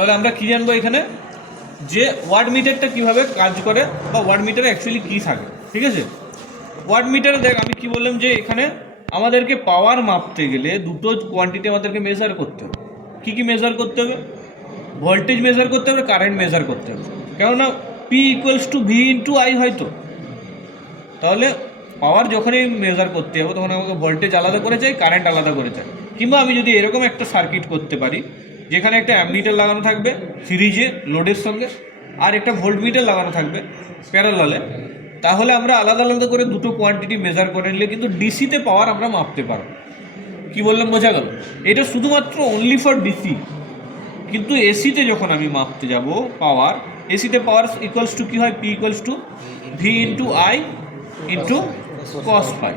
তাহলে আমরা কি জানবো এখানে যে ওয়াট মিটারটা কীভাবে কাজ করে বা ওয়াট মিটারে অ্যাকচুয়ালি কী থাকে। ঠিক আছে, ওয়াট মিটারে দেখ আমি কি বললাম যে এখানে আমাদেরকে পাওয়ার মাপতে গেলে দুটো কোয়ান্টিটি আমাদেরকে মেজার করতে হবে। কী কী মেজার করতে হবে? ভোল্টেজ মেজার করতে হবে, কারেন্ট মেজার করতে হবে। কেননা P equals to V into I হয়তো, তাহলে পাওয়ার যখনই মেজার করতে হবে তখন আমাকে ভোল্টেজ আলাদা করে চাই, কারেন্ট আলাদা করে চাই। কিংবা আমি যদি এরকম একটা সার্কিট করতে পারি যেখানে একটা অ্যামমিটার লাগানো থাকবে সিরিজে লোডের সঙ্গে, আর একটা ভোল্টমিটার লাগানো থাকবে প্যারালালে, তাহলে আমরা আলাদা আলাদা করে দুটো কোয়ান্টিটি মেজার করে নিলে কিন্তু ডিসিতে পাওয়ার আমরা মাপতে পারবো। কি বললাম বোঝা গেল? এটা শুধুমাত্র অনলি ফর ডিসি। কিন্তু এসিতে যখন আমি মাপতে যাব পাওয়ার, এসিতে পাওয়ার ইকুয়ালস টু কী হয়? P equals to V into I into cos phi.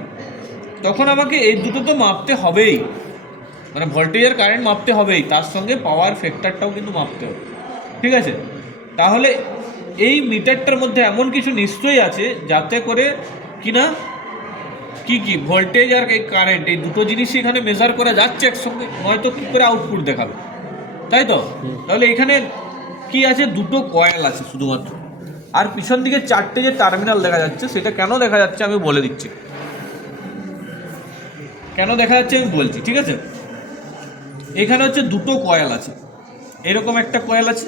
তখন আমাকে এই দুটো তো মাপতে হবেই, মানে ভোল্টেজ আর কারেন্ট মাপতে হবেই, তার সঙ্গে পাওয়ার ফ্যাক্টরটাও কিন্তু মাপতে হবে। ঠিক আছে, তাহলে এই মিটারটার মধ্যে এমন কিছু নিশ্চয়ই আছে যাতে করে কিনা কি ভোল্টেজ আর এই কারেন্ট এই দুটো জিনিসই এখানে মেজার করা যাচ্ছে একসঙ্গে, নয়তো কী করে আউটপুট দেখাবে, তাই তো? তাহলে এখানে কি আছে? দুটো কয়েল আছে শুধুমাত্র, আর পিছন দিকে চারটে যে টার্মিনাল দেখা যাচ্ছে সেটা কেন দেখা যাচ্ছে আমি বলে দিচ্ছি। কেন দেখা যাচ্ছে আমি বলছি, ঠিক আছে? এখানে হচ্ছে দুটো কয়েল আছে, এরকম একটা কয়েল আছে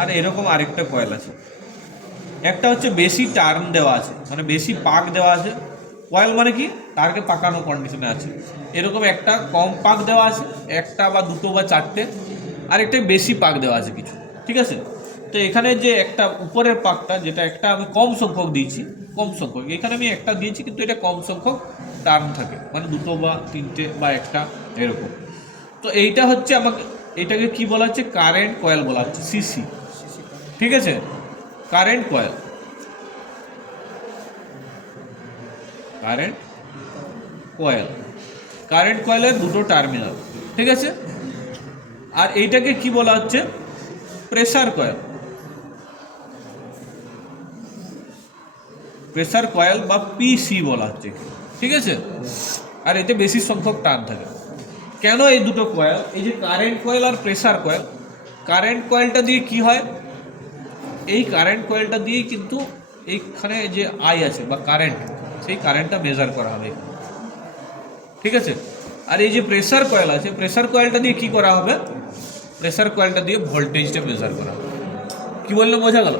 আর এরকম আরেকটা কয়েল আছে। একটা হচ্ছে বেশি টার্ম দেওয়া আছে, মানে বেশি পাক দেওয়া আছে। কয়েল মানে কি? তারকে পাকানো কন্ডিশনে আছে। এরকম একটা কম পাক দেওয়া আছে, একটা বা দুটো বা চারটে, আর একটা বেশি পাক দেওয়া আছে কিছু। ঠিক আছে, তো এখানে যে একটা উপরের পাকটা, যেটা একটা আমি কম সংখ্যক দিয়েছি, কম সংখ্যক এখানে আমি একটা দিয়েছি, কিন্তু এটা কম সংখ্যক টার্ম থাকে, মানে দুটো বা তিনটে বা একটা এরকম। তো এইটা হচ্ছে আমাকে, এটাকে কি বলা হচ্ছে? কারেন্ট কয়েল বলা হচ্ছে, সিসি। ঠিক আছে, current coil, current coil, current কয়েলের দুটো টার্মিনাল। ঠিক আছে, আর এইটাকে কি বলা হচ্ছে? প্রেসার কয়েল, প্রেসার কয়েল বা পিসি বলা হচ্ছে। ঠিক আছে, আর এতে বেশি সংখ্যক টার্ন থাকে। কেন এই দুটো কয়েল? এই যে কারেন্ট কয়েল আর প্রেসার কয়েল, কারেন্ট কয়েলটা দিয়ে কি হয়? এই কারেন্ট কয়েলটা দিয়েই কিন্তু এইখানে যে আই আছে বা কারেন্ট, সেই কারেন্টটা মেজার করা হবে। ঠিক আছে, আর এই যে প্রেসার কয়েল আছে, প্রেসার কয়েলটা দিয়ে কি করা হবে? প্রেসার কয়েলটা দিয়ে ভোল্টেজটা মেজার করা হবে। কি বললে বোঝা গেল?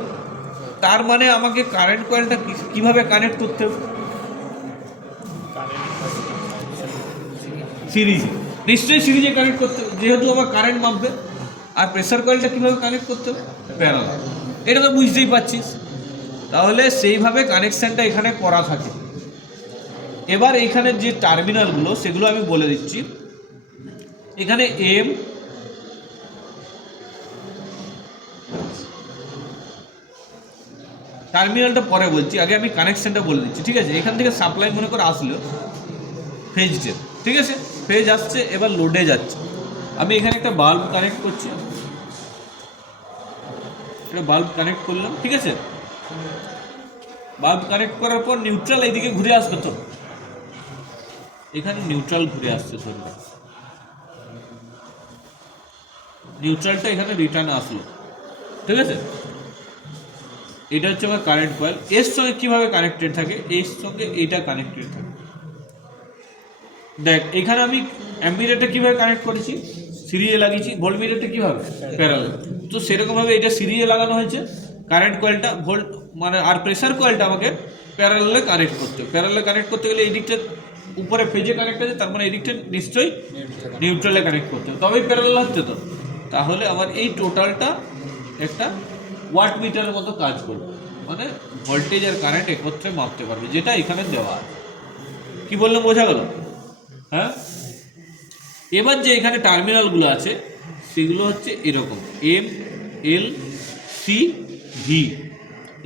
তার মানে আমাকে কারেন্ট কয়েলটা কিভাবে কানেক্ট করতে হবে? সিরিজে, নিশ্চয়ই সিরিজে কানেক্ট করতে হবে, যেহেতু আমার কারেন্ট মাপবে। আর প্রেসার কয়েলটা কীভাবে কানেক্ট করতে হবে? প্যারালাল। এটা তো বুঝতেই পারছিস। তাহলে সেইভাবে কানেকশানটা এখানে করা থাকে। এবার এইখানে যে টার্মিনালগুলো সেগুলো আমি বলে দিচ্ছি। এখানে এম, টার্মিনালটা পরে বলছি, আগে আমি কানেকশানটা বলে দিচ্ছি। ঠিক আছে, এখান থেকে সাপ্লাই মনে করে আসলো ফেজে। ঠিক আছে, ফেজ আসছে, এবার লোডে যাচ্ছে। আমি এখানে একটা বাল্ব কানেক্ট করছি, একটা বাল্ব কানেক্ট করলাম। ঠিক আছে, বাল্ব কানেক্ট করার পর নিউট্রাল এইদিকে ঘুরে আসবে, তো এখানে নিউট্রাল ঘুরে আসছে, ধরুন নিউট্রালটা এখানে রিটার্ন আসলো। ঠিক আছে, এটা হচ্ছে আমার কারেন্ট কয়েল। এর সঙ্গে কীভাবে কানেক্টেড থাকে? এর সঙ্গে এইটা কানেক্টেড থাকে। দেখ এখানে আমি অ্যাম্পিয়ারটা কীভাবে কানেক্ট করেছি? সিরিজে লাগিয়েছি। ভোল্টমিটারটা কীভাবে? প্যারালাল। তো সেরকমভাবে এটা সিরিজে লাগানো হয়েছে, কারেন্ট কয়েলটা ভোল্ট মানে, আর প্রেসার কয়েলটা আমাকে প্যারালালে কানেক্ট করতে হবে। প্যারালালে কানেক্ট করতে গেলে এই দিকটা উপরে ফেজে কানেক্ট আছে, তার মানে এই দিকটা নিশ্চয়ই নিউট্রালে কানেক্ট করতে হবে, তবেই প্যারালাল হচ্ছে। তো তাহলে আমার এই টোটালটা একটা ওয়াট মিটারের মতো কাজ করবে, মানে ভোল্টেজ আর কারেন্ট একত্রে মাপতে পারবে, যেটা এখানে দেওয়া আছে। কি বললাম বোঝা গেল? হ্যাঁ, এবার যে এখানে টার্মিনালগুলো আছে সেগুলো হচ্ছে এরকম এম, এল, সি, ভি।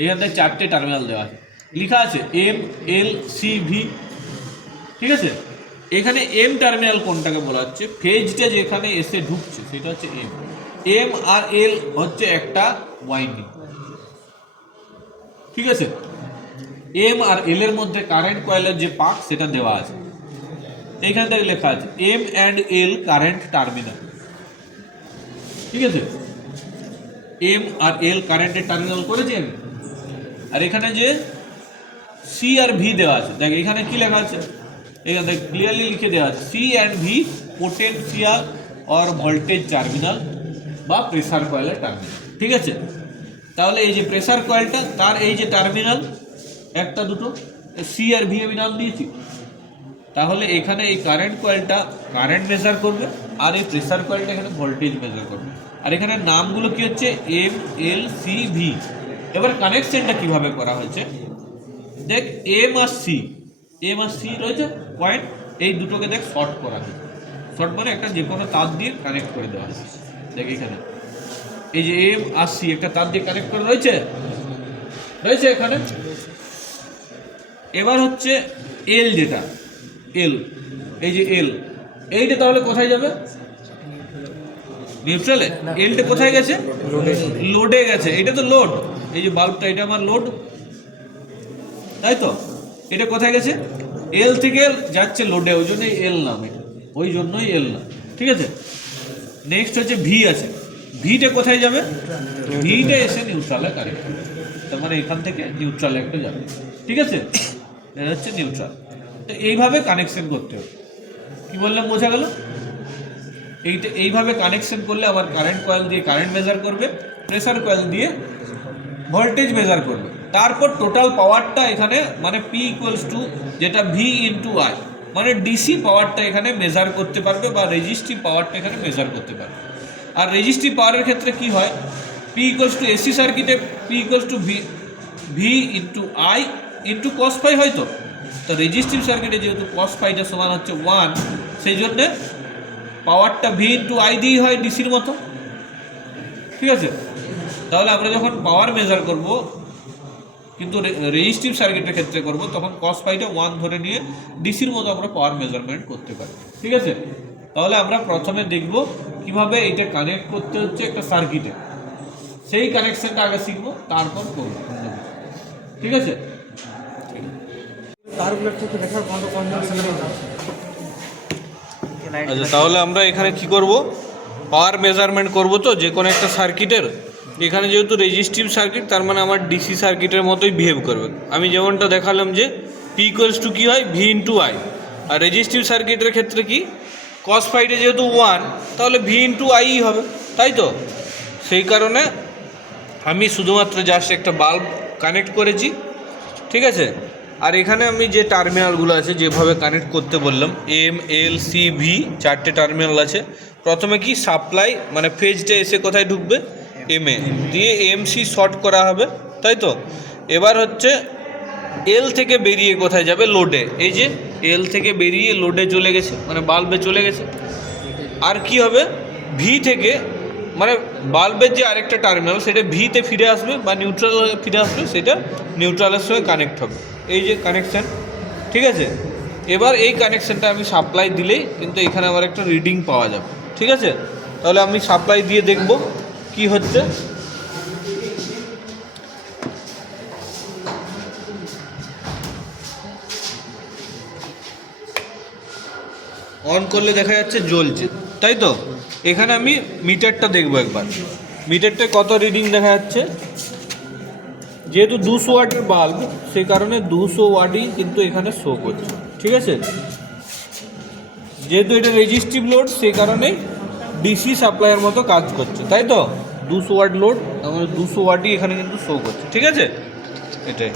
এখানে চারটে টার্মিনাল দেওয়া আছে, লেখা আছে এম, এল, সি, ভি। ঠিক আছে, এখানে এম টার্মিনাল কোনটাকে বলা হচ্ছে? ফেজটা যেখানে এসে ঢুকছে সেটা হচ্ছে এম। এম আর এল হচ্ছে একটা ওয়াইন্ডিং। ঠিক আছে, এম আর এল এর মধ্যে কারেন্ট কয়েলের যে পাক সেটা দেওয়া আছে। এইখান থেকে লেখা আছে M and L current terminal. ঠিক আছে, এম আর এল কারেন্টের টার্মিনাল করেছি আমি। আর এখানে যে সি আর ভি দেওয়া আছে, দেখ এখানে কি লেখা আছে, এখানে ক্লিয়ারলি লিখে দেওয়া আছে সি অ্যান্ড ভি পোটেনশিয়াল আর ভোল্টেজ টার্মিনাল বা প্রেসার কয়েলের টার্মিনাল। ঠিক আছে, তাহলে এই যে প্রেসার কয়েলটা তার এই যে টার্মিনাল একটা দুটো সি আর ভি আমি নাম দিয়েছি, তাহলে এখানে এই কারেন্ট কয়েলটা কারেন্ট মেজার করবে আর এই প্রেসার কয়েলটা এখানে ভোল্টেজ মেজার করবে। আর এখানে নামগুলো কি হচ্ছে এম এল সি ভি। এবার কানেকশনটা কিভাবে করা হয়েছে দেখ, এম আর সি রয়েছে পয়েন্ট, এই দুটোকে দেখ শর্ট করা হয়েছে। শর্ট মানে একটা যে কোনো তার দিয়ে কানেক্ট করে দেওয়া হয়েছে। দেখ এখানে এই যে এম আর সি একটা তার দিয়ে কানেক্ট করে রয়েছে এখানে। এবার হচ্ছে এল, যেটা এল, এই যে এল, এইটা তাহলে কোথায় যাবে, নিউট্রালে। এলটা কোথায় গেছে, লোডে গেছে। এটা তো লোড, এই যে বাল্বটা এটা আমার লোড, তাই তো। এটা কোথায় গেছে, এল থেকে যাচ্ছে লোডে, ওই জন্যই এল নামে, ঠিক আছে। নেক্সট হচ্ছে ভি আছে, ভিটা কোথায় যাবে, ভিটা এসে নিউট্রালে কানেক্ট হবে, তার মানে এখান থেকে নিউট্রালে একটা যাবে। ঠিক আছে, এটা হচ্ছে নিউট্রাল। তো এইভাবে কানেকশন করতে হবে। কি বললাম বোঝা গেল? এইভাবে কানেকশন করলে আবার কারেন্ট কয়েল দিয়ে কারেন্ট মেজার করবে, প্রেসার কয়েল দিয়ে ভোল্টেজ মেজার করবে। তারপর টোটাল পাওয়ারটা এখানে মানে পি ইকুয়ালস টু যেটা ভি ইন্টু আই, মানে ডিসি পাওয়ারটা এখানে মেজার করতে পারবে বা রেজিস্টিভ পাওয়ারটা এখানে মেজার করতে পারবে। আর রেজিস্টিভ পাওয়ারের ক্ষেত্রে কি হয়, পি ইকুয়ালস টু এসি সার্কিটে P equals to V into I into cos phi হয়। তো রেজিস্টিভ সার্কিটে যেহেতু কস ফাইটা সমান হচ্ছে 1, সেই জন্যে পাওয়ারটা ভি ইন্টু আই দিয়েই হয় ডিসির মতো। ঠিক আছে, তাহলে আমরা যখন পাওয়ার মেজার করব কিন্তু রেজিস্টিভ সার্কিটের ক্ষেত্রে করব, তখন কস ফাইটা 1 ধরে নিয়ে ডিসির মতো আমরা পাওয়ার মেজারমেন্ট করতে পারি। ঠিক আছে, তাহলে আমরা প্রথমে দেখব কিভাবে এটা কানেক্ট করতে হচ্ছে একটা সার্কিটে, সেই কানেকশনটা আগে শিখবো, তারপর করবো। ঠিক আছে, আচ্ছা তাহলে আমরা এখানে কি করব, পাওয়ার মেজারমেন্ট করব। তো যে কোনো একটা সার্কিটের এখানে যেহেতু রেজিস্টিভ সার্কিট, তার মানে আমার ডিসি সার্কিটের মতোই বিহেভ করবে। আমি যেমনটা দেখালাম যে পি ইকুয়ালস টু কী হয়, ভি ইন্টু আই। আর রেজিস্টিভ সার্কিটের ক্ষেত্রে কি, কস ফাইটে যেহেতু 1, তাহলে ভি ইন্টু আই হবে, তাই তো। সেই কারণে আমি শুধুমাত্র জাস্ট একটা বাল্ব কানেক্ট করেছি। ঠিক আছে, আর এখানে আমি যে টার্মিনালগুলো আছে যেভাবে কানেক্ট করতে বললাম, এম এল সি ভি 4টে টার্মিনাল আছে। প্রথমে কি সাপ্লাই মানে ফেজটা এসে কোথায় ঢুকবে, এম এ দিয়ে এমসি শর্ট করা হবে, তাই তো। এবার হচ্ছে এল থেকে বেরিয়ে কোথায় যাবে, লোডে। এই যে এল থেকে বেরিয়ে লোডে চলে গেছে, মানে বাল্বে চলে গেছে। আর কি হবে, ভি থেকে মানে বাল্বের যে আরেকটা টার্মিনাল সেটা ভিতে ফিরে আসবে বা নিউট্রাল ফিরে আসবে, সেটা নিউট্রালের সঙ্গে কানেক্ট হবে। এই যে কানেকশান, ঠিক আছে। এবার এই কানেকশানটা আমি সাপ্লাই দিলেই কিন্তু এখানে আমার একটা রিডিং পাওয়া যাবে। ঠিক আছে, তাহলে আমি সাপ্লাই দিয়ে দেখব কি হচ্ছে। অন করলে দেখা যাচ্ছে জ্বলছে, তাই তো। এখানে আমি মিটারটা দেখবো একবার, মিটারটা কত রিডিং দেখা যাচ্ছে। যেহেতু 200 ওয়াটের বাল্ব, সেই কারণে 200 ওয়াটই কিন্তু এখানে শো করছে। ঠিক আছে, যেহেতু এটা রেজিস্টিভ লোড, সেই কারণে ডিসি সাপ্লাইয়ের মতো কাজ করছে, তাই তো। 200 ওয়াট লোড, আমাদের 200 ওয়াটই এখানে কিন্তু শো করছে। ঠিক আছে, এটাই।